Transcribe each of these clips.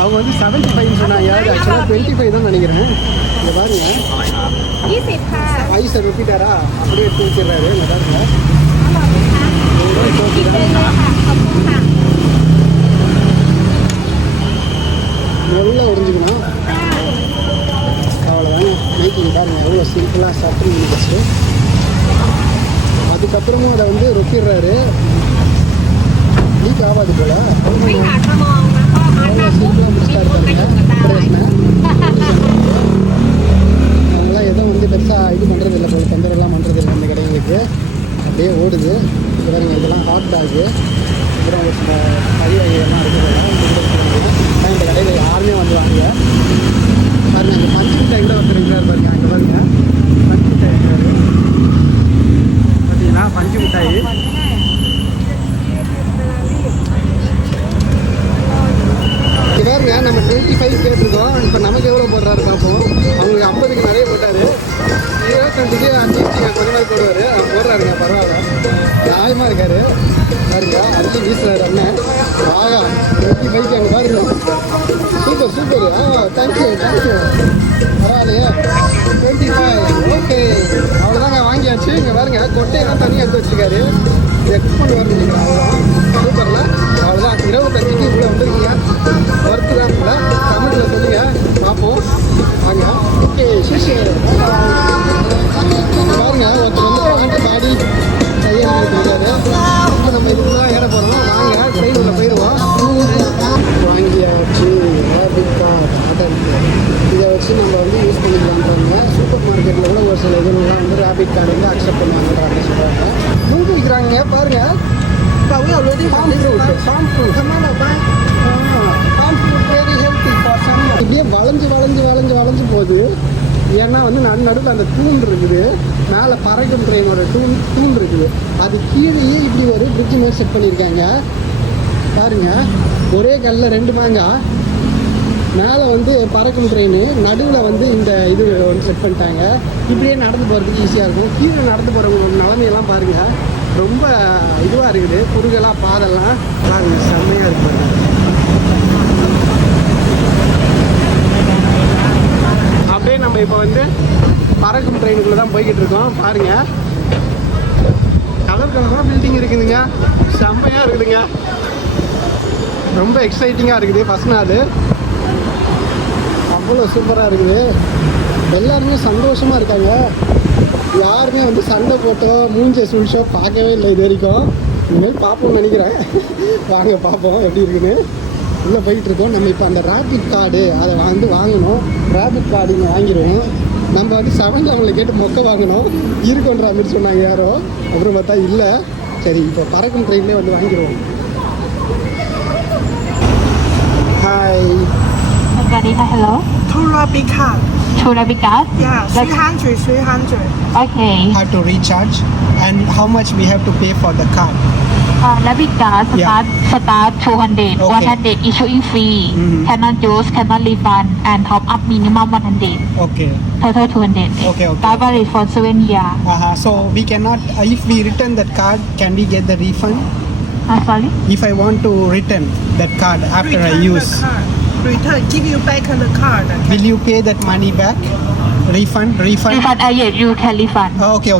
அவங்க வந்து 75 சொன்னாங்க. அது ஆக்சுவலாக 25 தான் நினைக்கிறேன். இங்கே பாருங்க 20 ค่ะ ஐஸ் ருப்பிட்டாரா அப்படியே எடுத்து வச்சிடுறாரு. இங்கே பாருங்க எவ்வளோ உறிஞ்சிக்கணும் அவ்வளோதாங்க. நைட்டிங் பாருங்கள் எவ்வளோ சிம்பிளாக சாப்பிட்டு ஃபஸ்ட்டு. அதுக்கப்புறமும் அதை வந்து ரொப்பிடுறாரு. லீக் ஆகாது போல். சிம்பிளாக முடிச்சுட்டா இருக்காங்க பிரச்சனை. அவங்களாம் எதுவும் வந்து பெருசாக இது பண்ணுறதில்லை போல், தொந்தரெல்லாம் பண்ணுறதில்லை அந்த கடைகளுக்கு. அப்படியே ஓடுது. இது பாருங்க இதெல்லாம் ஹாட் டாகு, அப்புறம் ஒரு சில கறி வகைகள்லாம் இருக்குது. இந்த கடையில் யாருமே வந்து வாங்க பாருங்க. அந்த பஞ்சு மிட்டாய் கூட ஒருத்தர் இருக்கிறார் பாருங்க. அங்கே பாருங்க பஞ்சு மிட்டாய் இருக்கிறாரு பார்த்தீங்கன்னா. பஞ்சு மிட்டாய் பாருங்க. நம்ம 25 கேட்டிருக்கோம். இப்போ நமக்கு எவ்வளோ போடுறாரு பார்ப்போம். அவங்களுக்கு 50க்கு நிறைய போட்டார். 25க்கு 5 கொஞ்சம் மாதிரி போடுவார். அவர் போடுறாருங்க, பரவாயில்ல, நியாயமாக இருக்கார் பாருங்க. அள்ளி வீசுறாரு அண்ணன். ஆகா 25 அங்கே பாருங்க. Super super. தேங்க்யூ பரவாயில்லையே. 25 ஓகே. அவ்வளோதாங்க, வாங்கியாச்சு. இங்கே பாருங்க கொட்டையெல்லாம் தனியாக எடுத்து வச்சுருக்காரு. எக்ஸ் பண்ணி வரணும் நினைக்கிறேன். அவ்வளோதான் சூப்பரில். அவ்வளோதான் 25க்கு இவ்வளோ வந்துருக்கீங்க. ஒர்த்து தான் இல்லை. கமெண்ட்டில் சொல்லுங்கள் பார்ப்போம். வாங்க. ஓகே சிஷே பாருங்க. ஒருத்தர் வந்து பாட்டு பாடி கையை கொடுத்தாரு. இப்போ நம்ம இதுக்குலாம் ஏற போகிறோம். வாங்க ட்ரெயின் உள்ள போயிடுவோம். வாங்கியாச்சு ரேபிட் கார்டு ஆர்டர். இதை வச்சு நம்ம வந்து யூஸ் பண்ணிக்கலான்றாங்க. சூப்பர் மார்க்கெட்டில் கூட ஒரு சில இதுலாம் வந்து ரேபிட் கார்டு வந்து அக்செப்ட் பண்ணுவாங்கன்ற சொல்கிறாங்க. மூணு விற்கிறாங்க பாருங்க. இப்படியே வளைஞ்சு வளைஞ்சு வளைஞ்சு வளைஞ்சு போகுது. ஏன்னா வந்து நடுவில் அந்த தூண் இருக்குது. மேலே பறக்கும் ட்ரெயினோட தூண் இருக்குது. அது கீழேயே இப்படி ஒரு பிரிட்ஜ் மாதிரி செட் பண்ணியிருக்காங்க பாருங்க. ஒரே கல்லில் 2 மாங்காய். மேலே வந்து பறக்கும் ட்ரெயின், நடுவில் வந்து இந்த இது ஒன்று செட் பண்ணிட்டாங்க. இப்படியே நடந்து போகிறதுக்கு ஈஸியாக இருக்கும். கீழே நடந்து போகிறவங்களோட நிலைமையெல்லாம் பாருங்கள். ரொம்ப இதுவாக இருக்குது. குறுகலாக பாதெல்லாம் பாருங்கள், செம்மையாக இருக்குது. அப்படியே நம்ம இப்போ வந்து பறக்கும் ட்ரெயினுக்குள்ளே தான் போய்கிட்டு இருக்கோம். பாருங்கள் கலர் கலராக பில்டிங் இருக்குதுங்க. செம்மையாக இருக்குதுங்க. ரொம்ப எக்ஸைட்டிங்காக இருக்குது. ஃபஸ்ட் நாள் அவ்வளோ சூப்பராக இருக்குது. எல்லாருமே சந்தோஷமாக இருக்காங்க. யாருமே வந்து சண்டை போட்டோ மூஞ்சை சுழிச்சோ பார்க்கவே இல்லை இது வரைக்கும். இனிமேல் பார்ப்போம்னு நினைக்கிறேன். வாங்க பார்ப்போம் எப்படி இருக்குன்னு. உள்ளே போயிட்டுருக்கோம். நம்ம இப்போ அந்த ரேபிட் கார்டு அதை வந்து வாங்கணும். ரேபிட் கார்டு இங்கே வாங்கிடுவோம். நம்ம வந்து 7-Eleven கேட்டு மொக்கை வாங்கினோம். இருக்குன்ற மாதிரி சொன்னாங்க யாரோ. அப்புறம் பார்த்தா இல்லை. சரி இப்போ பறக்கும் ட்ரெயின்லேயே வந்து வாங்கிடுவோம். Hi hello. 2 Rabbit card. 2 Rabbit card? Yeah, 300. Okay. How to recharge and how much we have to pay for the card? Rabbit card start 200. Okay. 100 issuing fee. Cannot use, cannot refund, and top up minimum 100. Okay. Total 200. Okay. Valid for 7 years. So we cannot, if we return that card, can we get the refund? Sorry? If I want to return that card after I use, Return, give you back the card. will you pay that money back? Refund? Refund, yes, you can refund. Okay.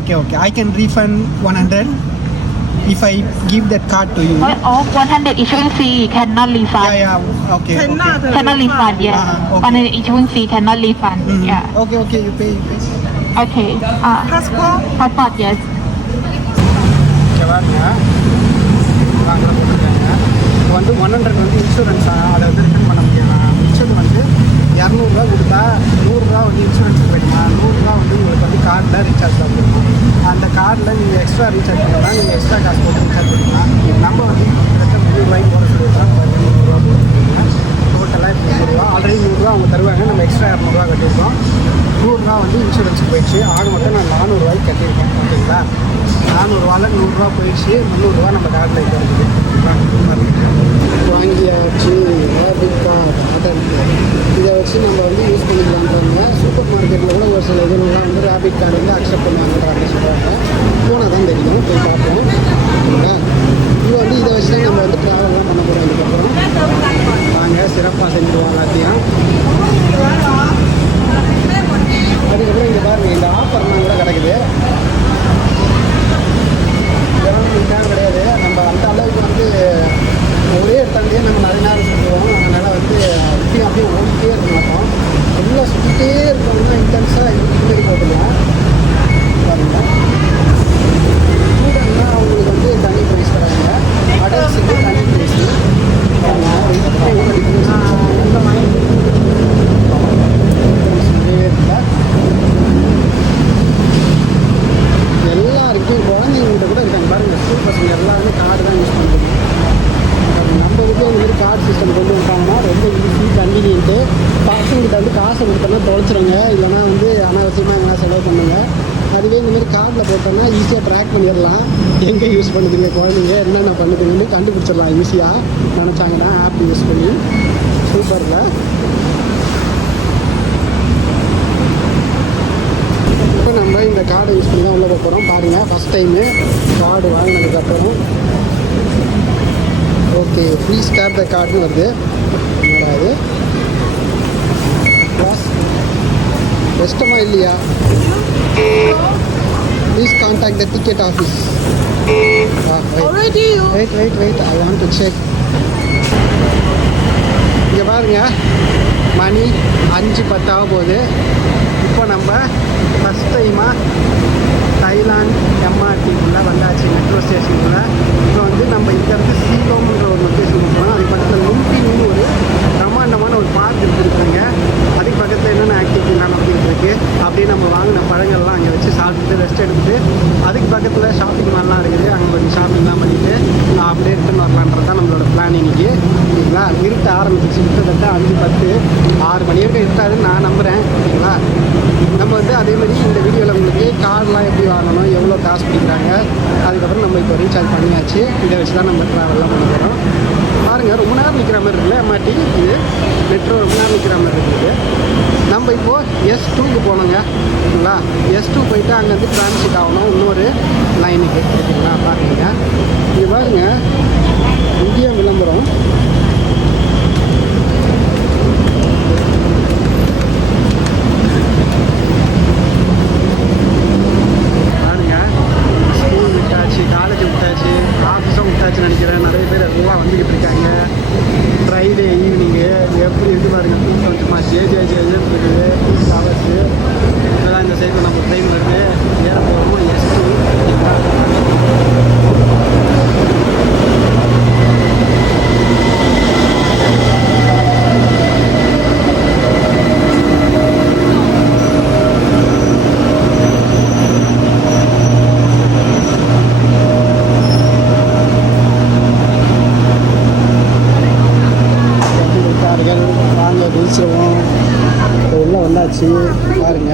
I can refund 100 if I give that card to you. Of 100 issuing fee cannot refund. Yeah. Okay. Cannot refund, yes. Okay. 100 issuing fee cannot refund. Yeah. Okay. You pay. Okay. Passport, yes. வந்து 100 வந்து insurance அதை வந்து return பண்ண முடியும். மிச்சது வந்து 200 கொடுத்தா 100 வந்து insurance போயிடுமா. 100 வந்து உங்களுக்கு வந்து கார்டில் ரீசார்ஜ் ஆகும். அந்த கார்டில் நீங்கள் எக்ஸ்ட்ரா ரீசார்ஜ் பண்ணலாம். நீங்கள் எக்ஸ்ட்ரா காசு போட்டு ரீசார்ஜ் பண்ணிக்கலாம். நம்ம வந்து கிட்டத்தட்ட 100 போட சொல்லியிருக்கோம். 100 போட்டுருக்கோம். டோட்டலாக இப்போ 100 ஆல்ரெடி 100 அவங்க தருவாங்க. நம்ம எக்ஸ்ட்ரா 200 கட்டியிருக்கோம். 100 வந்து இன்சூரன்ஸுக்கு போயிடுச்சு. ஆக மொத்தம் நான் 400 கட்டியிருக்கேன். ஓகேங்களா. 400 100 போயிடுச்சு. 300 நம்ம கார்டில் இப்போ இருக்குது. வாங்கியாச்சு ரேபிட் கார்டு ஆர்டர். இதை வச்சு நம்ம வந்து யூஸ் பண்ணிக்கலான்றாங்க. சூப்பர் மார்க்கெட்டில் கூட ஒரு சில இதுலாம் வந்து ரேபிட் கார்டு வந்து அக்செப்ட் பண்ணுவாங்கன்ற சொல்கிறாங்க. போனால் தான் தெரியும், போய் பார்ப்போம். ஓகேங்களா. இது வந்து இதை வச்சு தான் நம்ம வந்து ட்ராவல்லாம் பண்ண போகிறோம். அதுக்கப்புறம் வாங்க சிறப்பாக செஞ்சுருவோம் எல்லாத்தையும். அதுக்கப்புறம் இங்கே பாருங்கள், இந்த ஆஃபர்லாம் கூட கிடைக்குது. இதெல்லாம் கிடையாது, நம்ம அந்த அளவுக்கு வந்து ஒரே இடத்துலேயே நம்ம நிறைய நேரம் சுற்றுவோம். அதனால் வந்து இப்பயும் அப்படியே ஓடிட்டே இருக்க மாட்டோம். ஃபுல்லாக சுற்றிட்டே இருக்கோம்னா இன்டென்ஸாக முன்னாடி போட்டுக்கலாம். பாருங்கள், ஸ்டூடெண்ட்னா அவங்களுக்கு வந்து தனி ப்ரைஸ் தராங்க, அடல்ட்ஸுக்கு தனி ப்ரைஸ். எல்லாருக்கும் குழந்தைங்கள்ட்ட கூட இருக்காங்க பாருங்கள். ஸ்கூல் பசங்க எல்லாருமே கார்டு தான் யூஸ் பண்ணுறாங்க. நம்ம வீட்டில் இந்த மாதிரி கார்டு சிஸ்டம் கொண்டு வந்துட்டாங்கன்னா ரொம்ப ஈஸி, கன்வீனியன்ட்டு. பசங்கிட்ட வந்து காசை கொடுத்தோன்னா தொலைச்சிருங்க, இல்லைனா வந்து அனாவசியமாக எங்கன்னா செலவு பண்ணுங்க. அதுவே இந்த மாதிரி கார்டில் போட்டோன்னா ஈஸியாக ட்ராக் பண்ணிடலாம். எங்கே யூஸ் பண்ணுதுங்க குழந்தைங்க, என்னென்ன பண்ணுதுங்கன்னு கண்டுபிடிச்சிடலாம் ஈஸியாக நினச்சாங்கன்னா ஆப் யூஸ் பண்ணி. சூப்பரில் இப்போ நம்ம இந்த கார்டை யூஸ் பண்ணி தான் உள்ளே போகிறோம். பாருங்கள், ஃபஸ்ட் டைமு கார்டு வாங்கினதுக்கப்புறம் ஓகே ப்ளீஸ் டேப் த கார்டுன்னு வருது. அது ப்ளஸ் கஷ்டமா இல்லையா? Please contact the ticket office. Wait I want to check. இங்கே பாருங்க, மணி 5:10 ஆக போகுது. இப்போ நம்ம ஃபஸ்ட் டைமாக தைலாந்து எம்ஆர்டிக்குள்ளே வந்தாச்சு, மெட்ரோ ஸ்டேஷனுக்குள்ளே. இப்போ வந்து நம்ம இங்கேருந்து சீலோம்ன்ற ஒரு லொக்கேஷனுக்கு போகிறோம். அதுக்கு பக்கத்தில் லும்பின்னு ஒரு பிரம்மாண்டமான ஒரு பார்க் இருக்குதுங்க. அதுக்கு பக்கத்தில் என்னென்ன ஆக்டிவிட்டிலாம் அப்படின்னு இருக்குது. அப்படியே நம்ம வாங்கின பழங்கள்லாம் அங்கே வச்சு சாப்பிட்டுட்டு ரெஸ்ட் எடுத்துகிட்டு, அதுக்கு பக்கத்தில் ஷாப்பிங் மால்லாம் இருக்குது. அங்கே கொஞ்சம் ஷாப்பிங்லாம் பண்ணிவிட்டு அப்படியே ரிட்டன் வரலான்றது தான் நம்மளோட பிளான் இன்றைக்கி. ஓகேங்களா? இருட்ட ஆரம்பிச்சிச்சு, கிட்டத்தட்ட 5:10 6 மணி வரைக்கும் இருட்டாதுன்னு நான் நம்புகிறேன். ஓகேங்களா? நம்ம வந்து அதேமாதிரி இந்த வீடியோவில் உங்களுக்கு கார்டெலாம் எப்படி வாங்கணும், எவ்வளோ காசு பிடிக்கிறாங்க, அதுக்கப்புறம் நம்ம இப்போ ரீசார்ஜ் பண்ணியாச்சு. இதை வச்சு தான் நம்ம ட்ராவல்லாம் பண்ண போகிறோம். பாருங்கள், ரொம்ப நேரம் நிற்கிற மாதிரி இருக்குல்ல எம்ஆர்டி, இது மெட்ரோ ரொம்ப நேரம் நிற்கிற மாதிரி இருக்குது. நம்ம இப்போது S2க்கு போனோங்க. ஓகேங்களா? S2 போயிட்டு அங்கேருந்து ட்ரான்ஸ்ஃபிட் ஆகணும் இன்னொரு லைனுக்கு. ஓகேங்களா? பாருங்க, இது பாருங்க, இந்தியா விளம்பரம். காலேஜ் விட்டாச்சு, ஆஃபீஸும் விட்டாச்சுன்னு நினைக்கிறேன். நிறைய பேர் எல்லாம் வந்துக்கிட்டு இருக்காங்க. ஃப்ரைடே ஈவினிங்கு எப்படி இருக்கு பாருங்க, கூட்டம் சும்மா ஜேஜேன்னு இருக்குது. பீஸ் ஹவர்ஸு இதெல்லாம் இந்த சைடில் நம்ம ட்ரெயின் வருது. ஏற போகிறோம் S2. வாங்க குதிச்சிருவோம். உள்ளே வந்தாச்சு பாருங்க.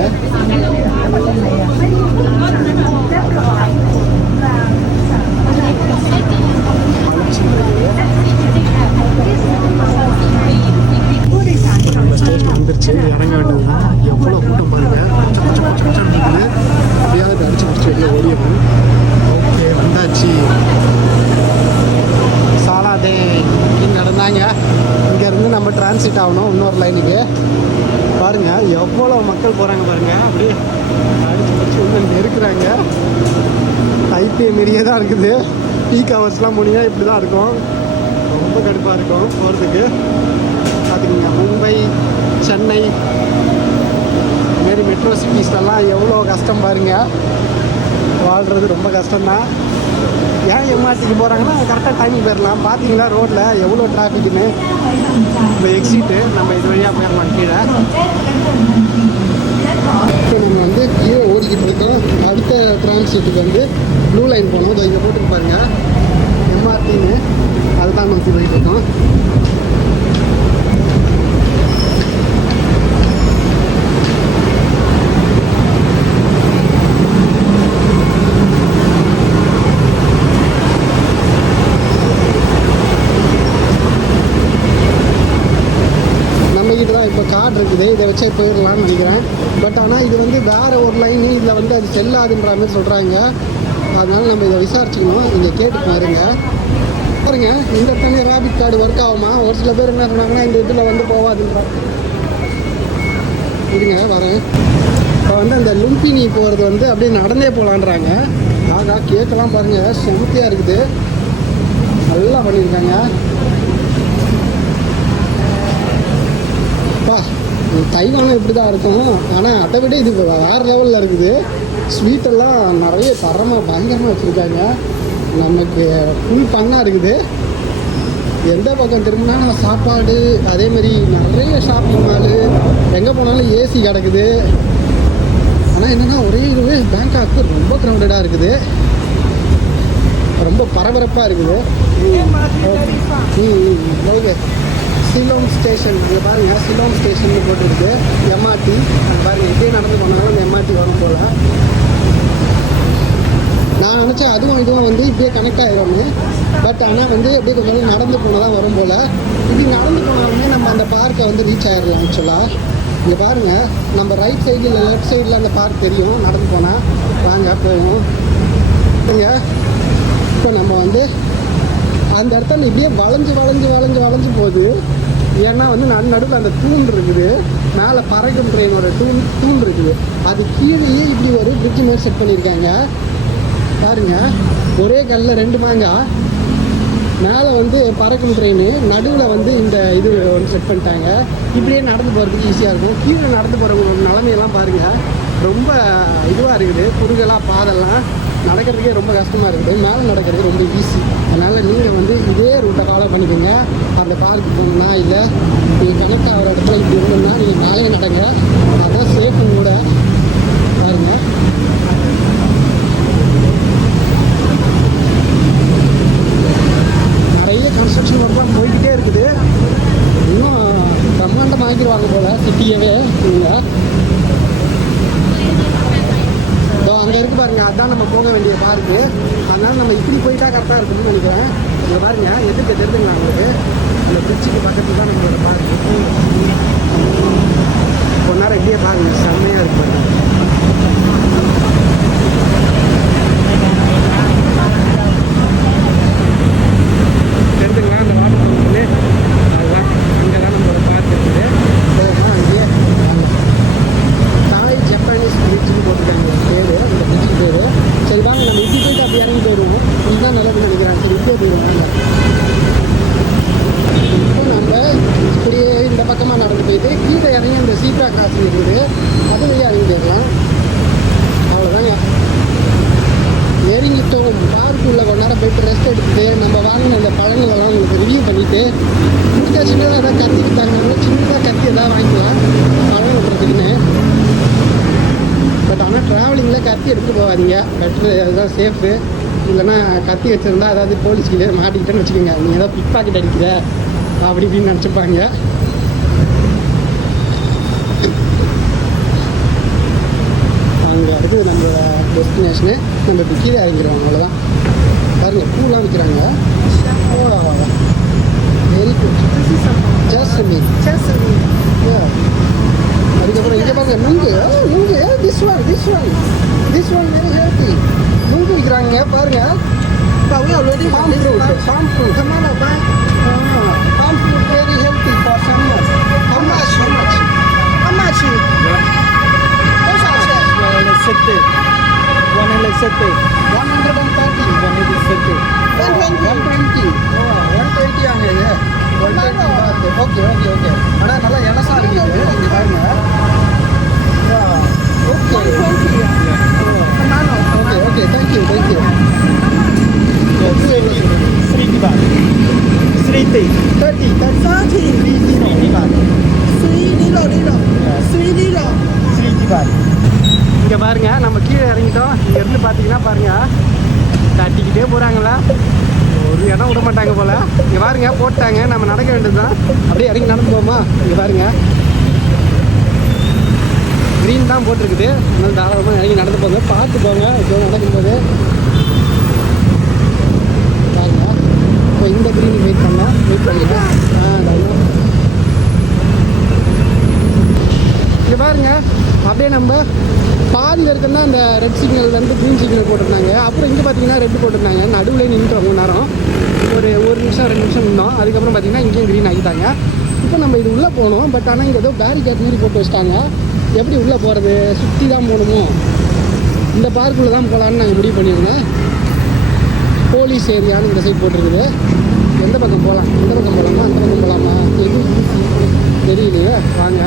நம்ம ஸ்டேஷன் வந்துருச்சு, இறங்க வேண்டியது தான். எவ்வளோ கூட்டம் பாருங்க, எப்படியாவது அடிச்சு முடிச்சு வெளியே ஓடியணும். ஓகே, வந்தாச்சு. சாலாதே நடந்தாங்க. இங்கேருந்து நம்ம டிரான்சிட் ஆகணும் இன்னொரு லைனுக்கு. பாருங்கள் எவ்வளோ மக்கள் போகிறாங்க பாருங்கள். அப்படியே அடிச்சு முடிச்சு உள்ள நெருக்குறாங்க. டைப்பே மாரியே தான் இருக்குது. பீக் ஹவர்ஸ்லாம் முடிஞ்சால் இப்படி தான் இருக்கும். ரொம்ப கடுப்பாக இருக்கும் போகிறதுக்கு. பார்த்துக்கிங்க, மும்பை, சென்னை இதுமாரி மெட்ரோ சிட்டிஸ்லாம் எவ்வளோ கஷ்டம் பாருங்கள். வாழ்கிறது ரொம்ப கஷ்டம்தான். ஏன் எம்ஆர்டிக்கு போகிறாங்கன்னா கரெக்டாக டைமுக்கு போயிடலாம். பார்த்தீங்களா ரோட்டில் எவ்வளோ டிராஃபிக்குன்னு. இப்போ எக்ஸிட்டு நம்ம இது வழியாக போயிடலாம் கீழே. இப்போ நம்ம வந்து கீழே ஓடிக்கிட்டு இருக்கோம். அடுத்த டிரான்சிட்டுக்கு வந்து ப்ளூ லைன் போனோம். அதை இங்கே போட்டுட்டு பாருங்கள், எம்ஆர்டின்னு. அதுதான் நோக்கி போயிட்டு இருக்கோம். இப்போ கார்டு இருக்குது, இதை வச்சே போயிடலாம்னு நினைக்கிறேன். பட் ஆனால் இது வந்து வேறு ஒரு லைனு, இதில் வந்து அது செல்லாதுன்ற மாதிரி சொல்கிறாங்க. அதனால் நம்ம இதை விசாரிச்சுக்கணும். இங்கே கேட்டு பாருங்க. பாருங்க இந்த தண்ணி ராபிட் கார்டு ஒர்க் ஆகுமா? ஒரு சில பேர் என்ன சொன்னாங்கன்னா இந்த இதில் வந்து போகாதுன்றாங்க. இருங்க வரேன். இப்போ வந்து அந்த லும்பினி போகிறது வந்து அப்படியே நடந்தே போகலான்றாங்க. ஆகா கேட்கலாம் பாருங்கள், செமத்தியாக இருக்குது, நல்லா பண்ணியிருக்காங்க. அப்பா தைவானம் இப்படி தான் இருக்கும், ஆனால் அதை விட இது வேறு லெவலில் இருக்குது. ஸ்வீட்டெல்லாம் நிறைய தரமாக பயங்கரமாக வச்சுருக்காங்க. நமக்கு ஃபுல் பண்ணாக இருக்குது. எந்த பக்கம் திரும்பினா சாப்பாடு, அதேமாரி நிறைய ஷாப்பிங் மாலு, எங்கே போனாலும் ஏசி கிடக்குது. ஆனால் என்னென்னா ஒரே இது பேங்காக்கு ரொம்ப க்ரௌடடாக இருக்குது, ரொம்ப பரபரப்பாக இருக்குது. ஓகே சிலோங் ஸ்டேஷன் இங்கே பாருங்கள், சிலோங் ஸ்டேஷன் போட்டுருக்கு. எம்ஆர்டி அது பாருங்கள், இப்படியே நடந்து போனாலும் அந்த எம்ஆர்டி வரும் போல். நான் நினச்சேன் அதுவும் இதுவும் வந்து இப்படியே கனெக்ட் ஆகிடும்னு. பட் ஆனால் வந்து எப்படியே கொஞ்சம் நடந்து போனால் தான் வரும் போல். இப்படி நடந்து போனாலுமே நம்ம அந்த பார்க்கை வந்து ரீச் ஆகிடலாம் ஆக்சுவலாக. இங்கே பாருங்கள், நம்ம ரைட் சைடில் இல்லை லெஃப்ட் சைடில் அந்த பார்க் தெரியும் நடந்து போனால். வாங்க போவோம். இங்கே இப்போ நம்ம வந்து அந்த இடத்துல இப்படியே வளைஞ்சு வளைஞ்சு வளைஞ்சு வளைஞ்சு போகுது. ஏன்னா வந்து நடுவில் அந்த தூண் இருக்குது, மேலே பறக்கும் ட்ரெயினோட தூண் இருக்குது. அது கீழேயே இப்படி ஒரு பிரிட்ஜ் மாதிரி செட் பண்ணியிருக்காங்க பாருங்கள். ஒரே கல்லில் 2 மாங்காய். மேலே வந்து பறக்கும் ட்ரெயின், நடுவில் வந்து இந்த இது ஒன்று செட் பண்ணிட்டாங்க. இப்படியே நடந்து போகிறதுக்கு ஈஸியாக இருக்கும். கீழே நடந்து போகிறவங்களோட நிலமையெல்லாம் பாருங்கள், ரொம்ப இதுவாக இருக்குது. குறுகலாக பாதெல்லாம் நடக்கிறதுக்கே ரொம்ப கஷ்டமாக இருக்குது. மேலே நடக்கிறது ரொம்ப ஈஸி. அதனால் நீங்கள் வந்து இதே ரூட்டை ஃபாலோ பண்ணிக்கோங்க. அந்த பார்க்கு போகணுன்னா இல்லை நீங்கள் கனெக்ட் ஆகிற இடத்துல இப்படி இருந்தோம்னா நீங்கள் மேலே நடங்க, அதான் சேஃபும் கூட. பாருங்கள் நிறைய கன்ஸ்ட்ரக்ஷன் ஒர்க்லாம் போய்கிட்டே இருக்குது. இன்னும் பிரம்மாண்டமாக ஆக்கிடுவாங்க போல் சிட்டியவே. நீங்கள் அங்கே இருக்குது பாருங்கள், அதுதான் நம்ம போக வேண்டிய பார்க்கு. அதனால் நம்ம இப்படி போயிட்டா கரெக்டாக இருக்குன்னு நினைக்கிறேன். இங்கே பாருங்கள், எதுக்கு தெரிஞ்சுங்களா உங்களுக்கு, இந்த பிரிட்ஜுக்கு பக்கத்தில் தான் நம்மளோட பார்க்கு. கொஞ்ச நேரம் இப்படியே பாருங்கள், செம்மையாக இருக்கு பாருங்கள். தெரிஞ்சுங்களா அந்த வாட்டர் ஃபால்ஸு, அதுதான் இங்கே தான் நம்மளோட பார்க் இருக்குது. இங்கே தாய் ஜப்பானீஸ் பிரிட்ஜுன்னு போட்டிருக்காங்க பேர், அந்த பிரிட்ஜுக்கு பேர். சரி வாங்க நம்ம இப்படி போயிட்டு அப்படி இறங்கி போயிடுவோம். இதுதான் நல்லதுன்னு நினைக்கிறேன். சரி இப்படியே போயிடுவோம். வாங்க இப்போ நம்ம இப்படியே இந்த பக்கமாக நடந்து போயிட்டு கீழே இறங்கி இந்த சீட்டா கிராசிங் இருக்குது, அது வழியாக இறங்கி போயிடலாம். அவ்வளோதாங்க, இறங்கிட்டோம். பார்க்குள்ளே கொஞ்ச நேரம் போயிட்டு ரெஸ்ட் எடுத்துட்டு நம்ம வாங்கின இந்த பழங்களெல்லாம் உங்களுக்கு ரிவ்யூ பண்ணிவிட்டு முடிஞ்சா சின்னதாக எதாவது கத்தி விட்டாங்கன்னா சின்னதாக கத்தி எதாவது வாங்கிக்கலாம் பழம் விட்டுறதுக்குன்னு. பட் ஆனால் ட்ராவலிங்கில் கத்தி எடுத்துகிட்டு போகாதீங்க, பெட்ரு, அதுதான் சேஃபு. இல்லைன்னா கத்தி வச்சுருந்தா அதாவது போலீஸ்கிட்டே மாட்டிக்கிட்டேன்னு வச்சுக்கோங்க, நீங்கள் ஏதாவது பிக் பாக்கெட் அடிக்கிற அப்படி இப்படின்னு நினச்சிப்பாங்க. அங்கே அடுத்து நம்மளோட டெஸ்டினேஷனு. நம்ம இப்போ கீழே இறங்கிடுவோம், அவ்வளோதான். பாருங்கள் பூலாம் விற்கிறாங்க. Very good. ஜாஸ்மின். அதுக்கப்புறம் இங்கே பாருங்கள் நுங்கு. நுங்கு திஸ் ஒன் வெரி ஹெல்த்தி. நுங்கு விற்கிறாங்க பாருங்கள். Palm fruit. Palm fruit very healthy for summer. How much? 170. 130. 120 ஆங்க இது. 120 ஓகே. ஆனால் நல்லா இலசா இருக்குது. இங்கே பாருங்க. Okay thank you. 3 baht. 30. 30. 3 baht. இங்கே பாருங்க, நம்ம கீழே இறங்கிட்டோம். இங்கேருந்து பார்த்தீங்கன்னா பாருங்கள், தட்டிக்கிட்டே போகிறாங்களா, ஒரு இடம் விட மாட்டாங்க போல். இங்கே பாருங்க போட்டாங்க, நம்ம நடக்க வேண்டியது தான். அப்படியே இறங்கி நடந்து போமா. இங்கே பாருங்க க்ரீன் தான் போட்டிருக்குது. அதனால தாராளமாக இறங்கி நடந்து போங்க, பார்த்து போங்க. இப்போ நடக்கும்போது பாருங்க, இப்போ இந்த க்ரீன் வெயிட் பண்ணிங்க. இங்கே பாருங்க, அப்படியே நம்ம பாதியில் இருக்குன்னா அந்த ரெட் சிக்னல் வந்து க்ரீன் சிக்னல் போட்டிருந்தாங்க. அப்புறம் இங்கே பார்த்தீங்கன்னா ரெட் போட்டிருந்தாங்க. நடுவில் நின்றுட்டோம் கொஞ்ச நேரம். இங்கே ஒரு நிமிஷம் 2 நிமிஷம் இருந்தோம். அதுக்கப்புறம் பார்த்தீங்கன்னா இங்கேயும் க்ரீன் ஆகிட்டாங்க. இப்போ நம்ம இது உள்ளே போகணும். பட் ஆனால் இங்கே ஏதோ பேரிகேட் மாதிரி போட்டு வச்சிட்டாங்க. எப்படி உள்ளே போகிறது? சுற்றி தான் போகணுமோ? இந்த பார்க்குள்ளே தான் போகலான்னு நாங்கள் முடிவு பண்ணியிருந்தேன். போலீஸ் ஏரியான்னு இந்த சைட் போட்டிருக்குது. எந்த பக்கம் போகலாம்? அந்த பக்கம் போகலாமா? தெரியலையே. வாங்க.